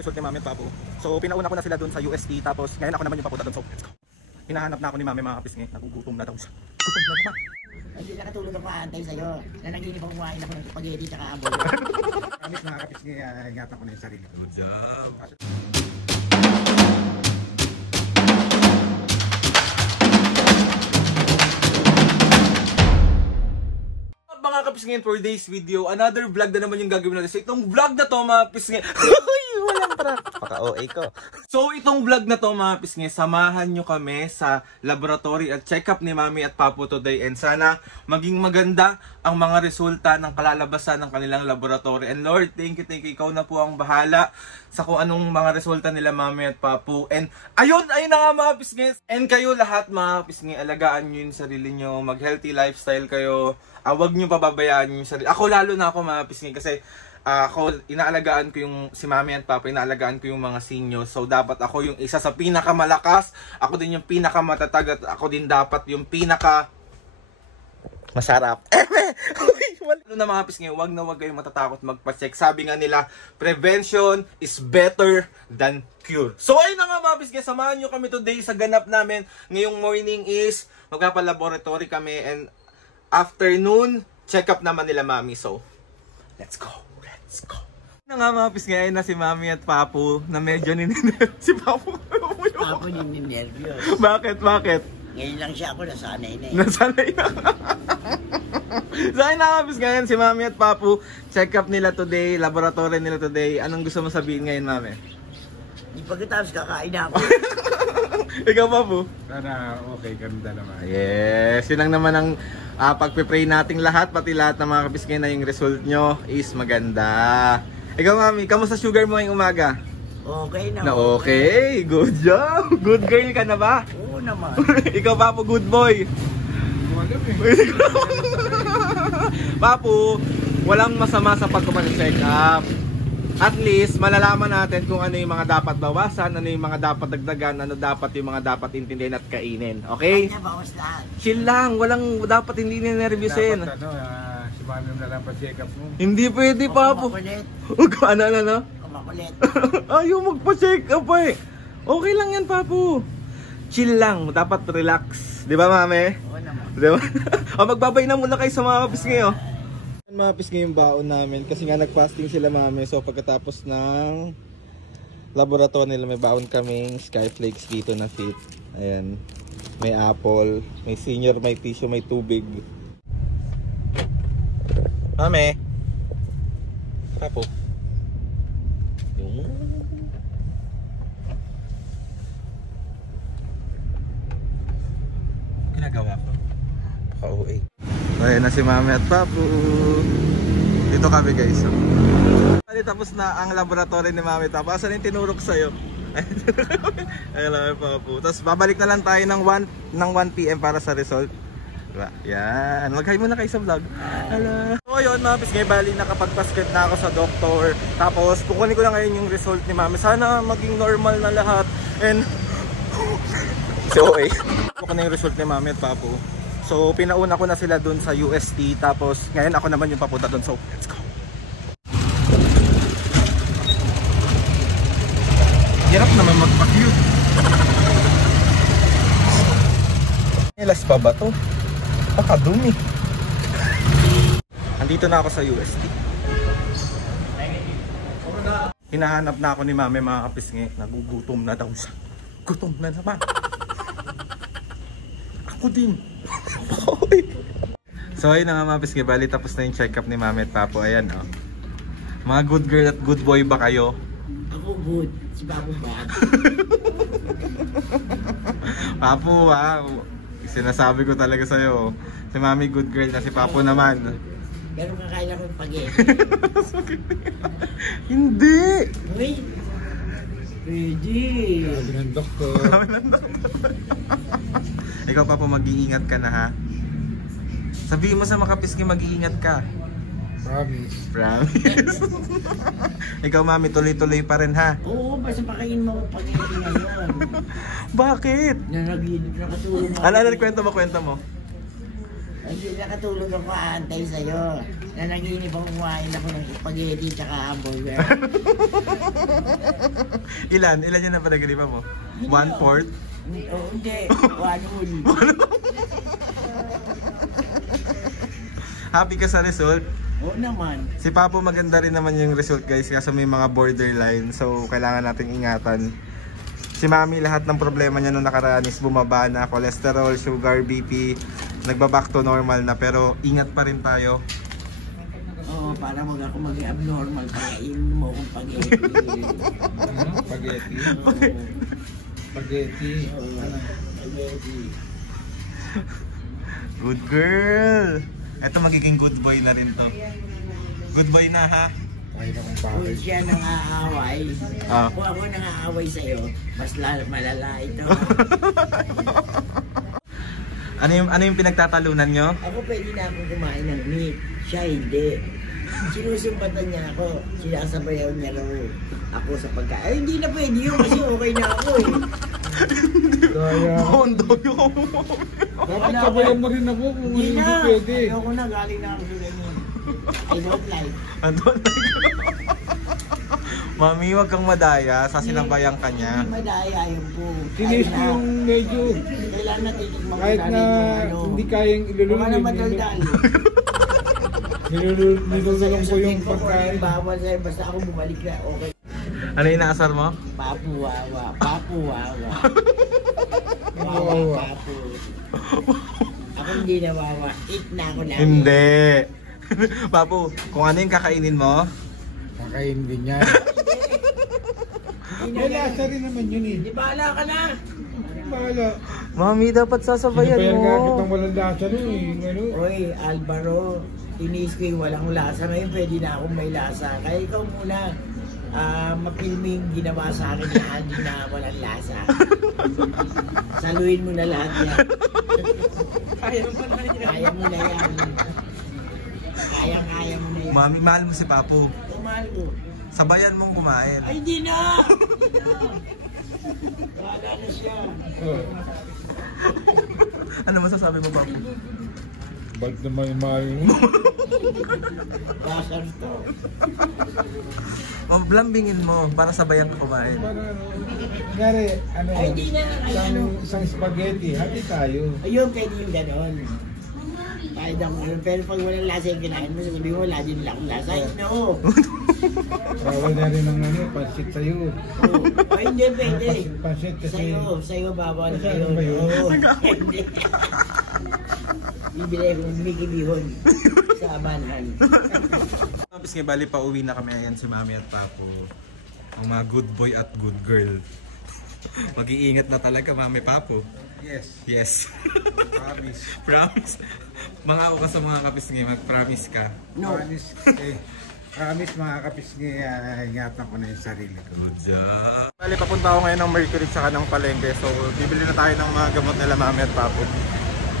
Result ni Mami at Papo. So pinauna ko na sila doon sa UST, tapos ngayon ako naman yung papunta doon. So let's go. Hinahanap na ako ni Mami mga kapisngi. Nagugutom na daw siya. Gutom na naman. Hindi nakatulog ako aantay sa'yo. Nanaginip ako kumain ako ng spaghetti tsaka ambol. Promise mga kapisngi, ingatan ko na yung sarili ko. Good job. Mga kapisngin, for today's video, another vlog na naman yung gagawin natin. So itong vlog na to mga kapisngin, walang para paka-OA ko. So itong vlog na to mga kapisngin, samahan nyo kami sa laboratory at check-up ni Mami at Papo today. And sana maging maganda ang mga resulta ng kalalabasan ng kanilang laboratory. And Lord, thank you. Ikaw na po ang bahala sa kung anong mga resulta nila Mami at Papo. And ayun na nga mga kapisngin. And kayo lahat mga kapisngin, alagaan nyo yung sarili nyo, mag-healthy lifestyle kayo. Huwag nyo pababayaan yung sarili. Ako lalo na ako mga pisngi kasi ako inaalagaan ko yung si Mami at Papa, inaalagaan ko yung mga seniors. So dapat ako yung isa sa pinakamalakas, ako din yung pinakamatatag at ako din dapat yung pinaka masarap. Lalo na mga pisngi, huwag kayong matatakot magpa-check. Sabi nga nila, prevention is better than cure. So ayun na nga mga pisngi, samahan nyo kami today sa ganap namin. Ngayong morning is magpapalaboratory kami and afternoon, check up naman nila Mami. So, let's go. Let's go. Na nga mga pisngayin na si Mami at Papo na medyo si Papo. Papo nininervyos. Bakit? Ngayon lang siya ako, nasanay na eh. Nasanay na. So, ayun na mga pisngayin, si Mami at Papo, check up nila today, laboratory nila today. Anong gusto mo sabihin ngayon, Mami? Di pagkatapos kakain ako. Ikaw, Papo? Sana okay, ganda naman. Yes, yun lang naman ang pagpe-pray nating lahat, pati lahat ng mga kapisngin na yung result nyo is maganda. Ikaw Mami, kamusta sugar mo ngayong umaga? Okay na. Na okay, good job. Good girl ka na ba? Oo naman. Ikaw Papo, good boy. Alam eh. Papo, walang masama sa pagpapacheck up. At least, malalaman natin kung ano yung mga dapat bawasan, ano yung mga dapat dagdagan, ano dapat yung mga dapat intindihin at kainin. Okay? Bawas lahat. Chill lang, walang dapat hindi ninervyusin. Dapat si Mami na lang pa-check up mo. Hindi pwede, Papo. Kumakulit. Ano? Kumakulit. Ayaw magpa-check up eh. Okay lang yan, Papo. Chill lang, dapat relax. Di ba, Mami? Oo naman. Di ba? Magbabay na muna kayo sa mga kapisngi, oh. Mga pisngi yung baon namin kasi nga nag-fasting sila Mami. So pagkatapos ng laboratory nila may baon kaming skyflakes dito na fit. Ayan. May apple, may senior, may tissue, may tubig. Mami. Papo. Yung ginagawa ko. Paka-OA. Ayan na si Mami at Papo. Dito kami guys. Tapos na ang laboratory ni Mami. Tapos asan yung tinurok sa'yo? Ayan lang Papo. Tapos babalik na lang tayo ng 1 PM para sa result. Diba? Yan. Mag-hi muna kayo sa vlog. Hello. So yun mga pisngay, bali nakapag-prescribe na ako sa doktor. Tapos kukunin ko na ngayon yung result ni Mami. Sana maging normal na lahat. And so okay. Kukunin yung result ni Mami at Papo. So pinauna ko na sila dun sa UST, tapos ngayon ako naman yung papunta dun. So let's go. Hirap naman magpa-cute. Nilas pa ba to? Pakadumi. Andito na ako sa UST. Hinahanap na ako ni Mami mga kapisngi. Nagugutom na daw siya. Gutom na naman. Ako din. So ayun na nga mga pisngi, bali tapos na yung check up ni Mami at Papo. Ayan oh. Mga good girl at good boy ba kayo? Ako good. Si Papo bad. Papo sinasabi ko talaga sa'yo. Si Mami good girl na, si Papo naman. Pero kakain ako ng spaghetti. Hindi! Uy! Pwede! Sabi ng doktor. Ikaw Papo, mag-iingat ka na ha. Sabihin mo sa mga kapisngi, mag-iingat ka. Promise. Promise. Ikaw Mami, tuloy-tuloy pa rin ha. Oo, basta pakain mo ako spaghetti ngayon. Bakit? Nakatulong ako. Ano, kwento mo? Hindi nakatulog ako aantay sa'yo. Na naginip ako kumain ako ng spaghetti tsaka hamburger. Ilan yung napadagalipan mo? 1/4? Oh, hindi. 1 Happy ka sa result? Oo naman. Si Papo maganda rin naman yung result guys kasi may mga borderline. So kailangan nating ingatan. Si Mami lahat ng problema niya nung nakaraan is bumaba na. Cholesterol, sugar, BP. Nagba-back to normal na pero ingat pa rin tayo. Oo, para wag ako maging abnormal. Kain mo kung spaghetti. Ano? Spaghetti? Spaghetti. Spaghetti. Good girl! Eto magiging good boy na rin to. Good boy na ha? Ay, nakong Kung bakit. siya nang aaway, Ah. kung ako nang aaway sa'yo, mas malala ito. Ano yung pinagtatalunan nyo? Ako pwede na akong kumain ng meat. Siya hindi. Sinusumbatan niya ako. Sinasabayaw niya raw ako sa pagkain. Ay, hindi na pwede yun kasi okay na ako eh. Kaya, Bondo yung... dapat sabayan mo rin ako kung Hindi hindi na. pwede. Ayoko na. Galing na ako sa ganyan. I don't like. Mami, wag kang madaya. Sasinabayan ka niya. Hindi madaya yung po. Tinis ko yung medyo, Kailangan natin kahit na hindi kayang Kung ilulunod. ano madaldal. Nilulunod ko yung pagkain. Bawal sa'yo. Basta ako bumalik na. Okay. Ano yung inaasar mo? Papu wawa. Papu wawa. Wawa Wawa. papu. Ako hindi na wawa. Eat na ako lang. Hindi. Papu, kung ano yung kakainin mo, Kakain din yan. May lasa rin naman yun eh. Di bahala ka na. Bahala. Mami, dapat sasabayan Sinabayan nga mo. kitang walang lasa nun eh. Ano? Oy, Alvaro. Tinis ko yung walang lasa. Ngayon pwede na akong may lasa. Kaya ikaw muna. Mapilming ginawa sa akin na hindi na walang lasa. Saluhin mo na lahat yan. Kaya mo na yan. Kaya mo na yan. Kaya mo na yan. Mami, mahal mo si Papu. Mahal ko. Sabayan mong kumain. Ay, di na! Wala na siya. Oh. Ano masasabi mo, Papu? Balik naman yung mahal mo. Basar to. Lambingin mo para sabayan ka kumain. Parang ano, ngari, ano, Ay, di na. Ay, ano. isang spaghetti, hati tayo. Ayun, pwede yung ganon. Kahit ako, pero pag walang lasa yung kinain mo, sabi mo, wala din lang lasa. Ay, no! Bawal na rin ng ano, pansit sa'yo. Oh. Ay, hindi, pwede. Pansit kasi. Sa'yo, bawal Saan sa'yo. ba yun? Oo. Hindi. Bibili ko ng Mickey Bihon sa Abanhan. Tapos nga bali pa uwi na kami ayan si Mami at Papo. Ang mga good boy at good girl. Mag-iingat na talaga Mami Papo. Yes. Yes. Promise. Promise. Mga ako ka sa mga kapisngi, mag-promise ka. No. Promise mga kapisngi, ingatan ko na yung sarili ko. Good job. Bali papunta ako ngayon ng Mercury tsaka ng Palengke. So bibili na tayo ng mga gamot nila Mami at Papo.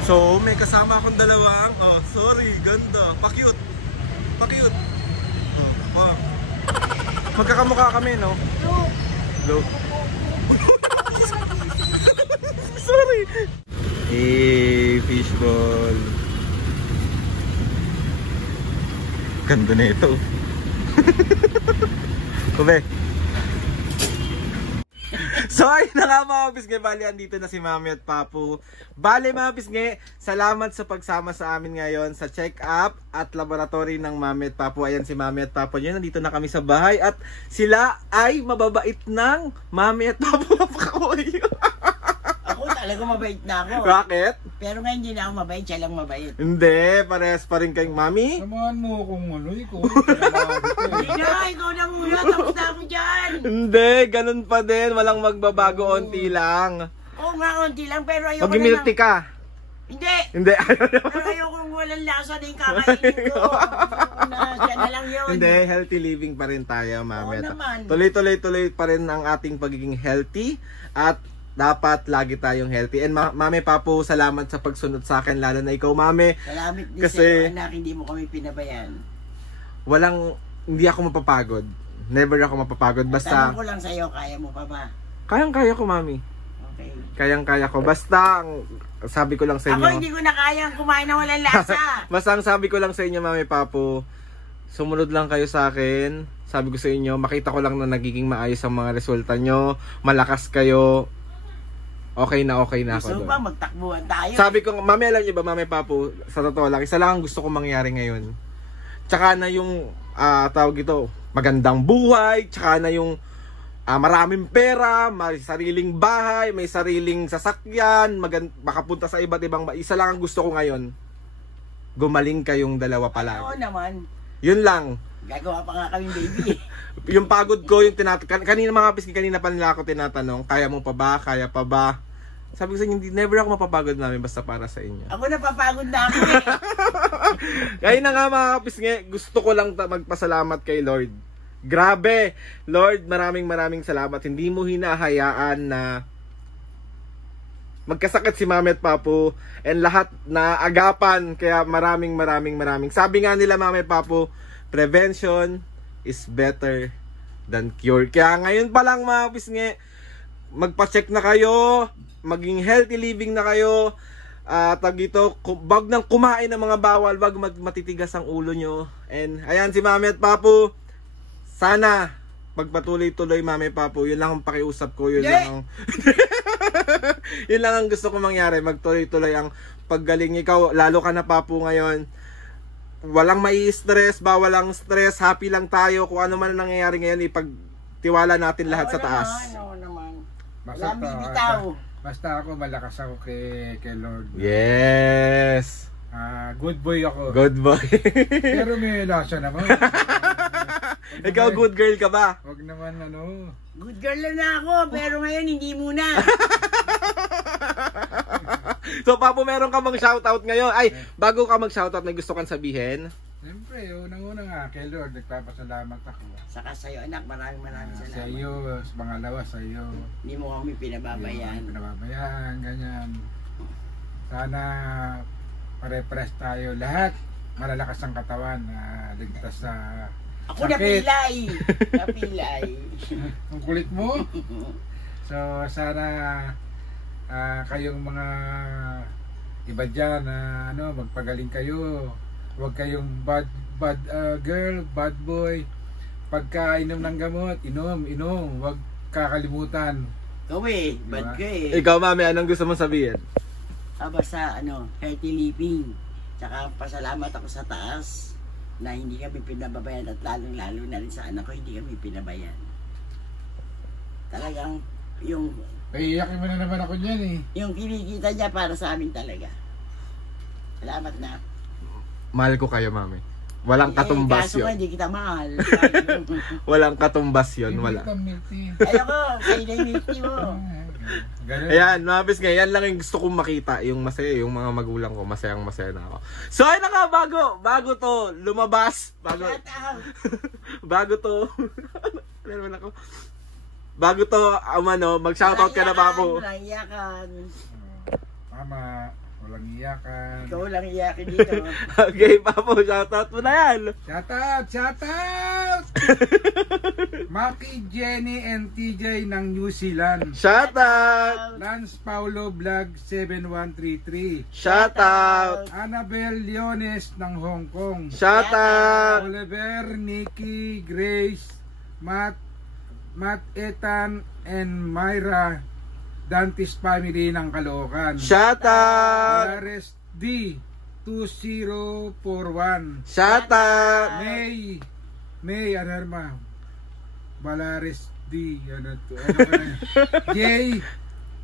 So may kasama akong dalawang, oh sorry, ganda, pa-cute. Pa-cute. Oh. Magkakamukha kami no? Look. Sorry. Fishball. Ganda na ito. Kube. So ayun na nga mga pisnge, bali andito na si Mami at Papu. Bali mga pisnge, salamat sa pagsama sa amin ngayon sa check-up at laboratory ng Mami at Papu. Ayan si Mami at Papu nyo, nandito na kami sa bahay at sila ay mababait ng Mami at Papu. Ako talaga mabait na ako. Bakit? Pero ngayon hindi na ako mabait, siya lang mabait. Hindi, parehas pa rin kayong Mami. Samahan mo kung ano, ikaw. Hindi na, ikaw na muna, tapos na ako dyan. Hindi, ganun pa din, walang magbabago, onti lang. Oo nga, onti lang, pero ayoko Mag-milk ka. Hindi! Hindi, Pero ayoko nung walang lasa na yung kakainin ko. Siya na lang yun. Hindi, healthy living pa rin tayo, Mami. Oo naman. Tuloy-tuloy pa rin ang ating pagiging healthy at dapat lagi tayong healthy. And Mami Papu, salamat sa pagsunod sa akin, lalo na ikaw, Mami. Salamat din Kasi- sa'yo, anak, hindi mo kami pinabayan. Hindi ako mapapagod. Never ako mapapagod. Basta, Tanong ko lang sa'yo, kaya mo pa ba? kayang-kaya ko, Mami. Okay. Kayang-kaya ko. Basta, sabi ko lang sa Ako inyo. hindi ko na kayang kumain ng walang lasa. Basta ang sabi ko lang sa inyo, Mami Papo, sumunod lang kayo sa akin. Sabi ko sa inyo, makita ko lang na nagiging maayos ang mga resulta nyo. Malakas kayo. Okay na ako Gusto doon. ba magtakbuhan tayo? Sabi ko, Mami, alam niyo ba, Mami Papo, sa totoo lang, isa lang ang gusto kong mangyari ngayon. Tsaka na yung, tawag ito, magandang buhay, tsaka na yung maraming pera, may sariling bahay, may sariling sasakyan, makapunta sa iba't ibang isa lang ang gusto ko ngayon. Gumaling kayong dalawa pala. Oo naman. Yun lang. Gagawa pa nga kami baby. Yung pagod ko, yung kanina mga pisngi, kanina pa nila ako tinatanong, kaya mo pa ba? Kaya pa ba? Sabi ko sa inyo, never ako mapapagod namin basta para sa inyo. Ako napapagod na ako eh. Kaya na nga mga kapisngi, gusto ko lang magpasalamat kay Lord. Grabe! Lord, maraming salamat. Hindi mo hinahayaan na magkasakit si Mami at Papo and lahat na agapan. Kaya maraming. Sabi nga nila Mami at Papo, prevention is better than cure. Kaya ngayon pa lang mga kapisngi, magpa-check na kayo, maging healthy living na kayo. Tag ito, wag nang kumain ng mga bawal, wag matitigas ang ulo nyo. And ayan si Mami at Papo, sana pagpatuloy-tuloy Mami Papo, yun lang ang pakiusap ko, yun lang ang yun lang ang gusto ko mangyari, magtuloy-tuloy ang paggaling. Ikaw, lalo ka na Papo ngayon, walang mai-stress, bawal ang stress, happy lang tayo. Kung ano man ang nangyayari ngayon, ipagtiwala natin lahat sa taas. Oo naman. Basta, Walang bibitaw. basta ako, malakas ako kay Lord. Yes! Good boy ako. Good boy. Pero may lasa naman. Ikaw good girl ka ba? Wag naman Good girl lang na ako, pero ngayon hindi muna. So Papo, meron ka bang shoutout ngayon? Ay, bago ka mag-shoutout, may gusto kang sabihin? Siyempre, unang-una nga kay Lord, nagpapasalamat ako. Saka sa'yo anak, maraming Sa salamat. iyo, sa pangalawa sa iyo. Hindi mo kami pinababayan. Pinababayaan, ganyan. Sana pare-pares tayo lahat. Malalakas ang katawan, ligtas sa Ako sakit. napilay. Ang kulit mo. So sana kayong mga iba dyan na magpagaling kayo. Huwag kayong bad girl, bad boy. Pagka inom ng gamot, inom. Huwag kakalimutan. Kawin, bad ka eh. Ikaw Mami, anong gusto mong sabihin? Basta healthy living. Tsaka pasalamat ako sa taas na hindi kami pinababayan at lalong-lalo na rin sa anak ko hindi kami pinabayan. Talagang yung Iyakin mo na naman ako niyan eh. yung kinikita niya para sa amin talaga. Salamat na. Mahal ko kayo Mami. Walang katumbas kaso yun. hindi kita mahal. Walang katumbas yun, wala. Ayoko, kayo na yung milky mo. Ganun. Ayan, mga pisngi, yan lang yung gusto kong makita, yung masaya, yung mga magulang ko, masayang masaya na ako. So, ayun na nga, bago to, lumabas, Shut up. bago to, meron ako, bago to, mag-shoutout ka na, Papo. Walang iyakan. Mama, walang iyakan. Ikaw lang iyakin dito. Okay, Papo, shoutout mo na yan. Shout out! Maki, Jenny, and TJ ng New Zealand. Shoutout! Lance Paulo Vlog 7133. Shoutout! Annabel Leones ng Hong Kong. Shoutout! Oliver, Nikki, Grace, Matt, Ethan, and Myra Dantes family ng Caloocan. Shoutout! Lares D 2041. Shoutout! May Anerma Balares D J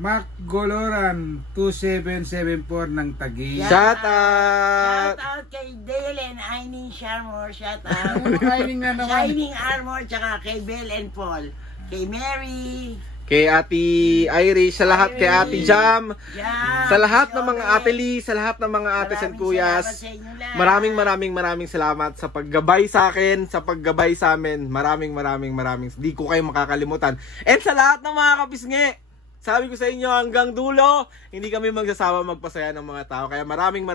Mac Goloran 2774 ng Taguig. Shoutout! Shout out kay Dale and Aining Sharmore. Shout out. Shining na naman. Shining Armor. Tsaka kay Belle and Paul. Kay Mary. Kay Ate Irish, sa lahat, kay Ate Jam, Jam. sa lahat ng mga Ate Lee, sa lahat ng mga ates and kuyas. Maraming salamat sa paggabay sa akin, sa paggabay sa amin. Maraming. Di ko kayo makakalimutan. And sa lahat ng mga kapisngi, sabi ko sa inyo hanggang dulo, hindi kami magsasawa magpasaya ng mga tao. Kaya maraming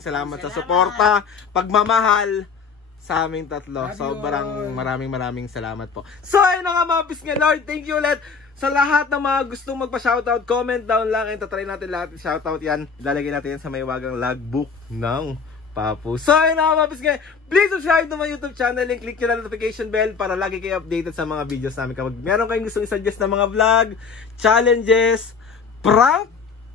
salamat sa suporta, pagmamahal, sa aming tatlo. Love you Sobrang all. maraming salamat po. So ayun na nga mga pisngi, Lord, thank you ulit sa lahat ng mga gustong magpa-shoutout. Comment down lang and tatry natin lahat ng shoutout yan. Ilalagay natin yan sa may wagang logbook ng Papu. So ayun na nga mga pisngi, please subscribe to my YouTube channel and click nyo na notification bell para lagi kayo updated sa mga videos namin. Kapag meron kayong gustong isuggest na mga vlog, challenges, prank,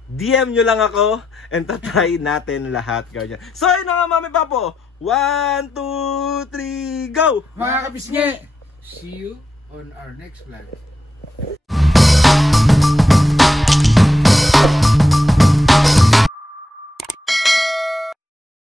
DM nyo lang ako and tatry natin lahat gawin. So ayun na nga mami papo, 1, 2, 3, go! Mga kapisngi, see you on our next vlog.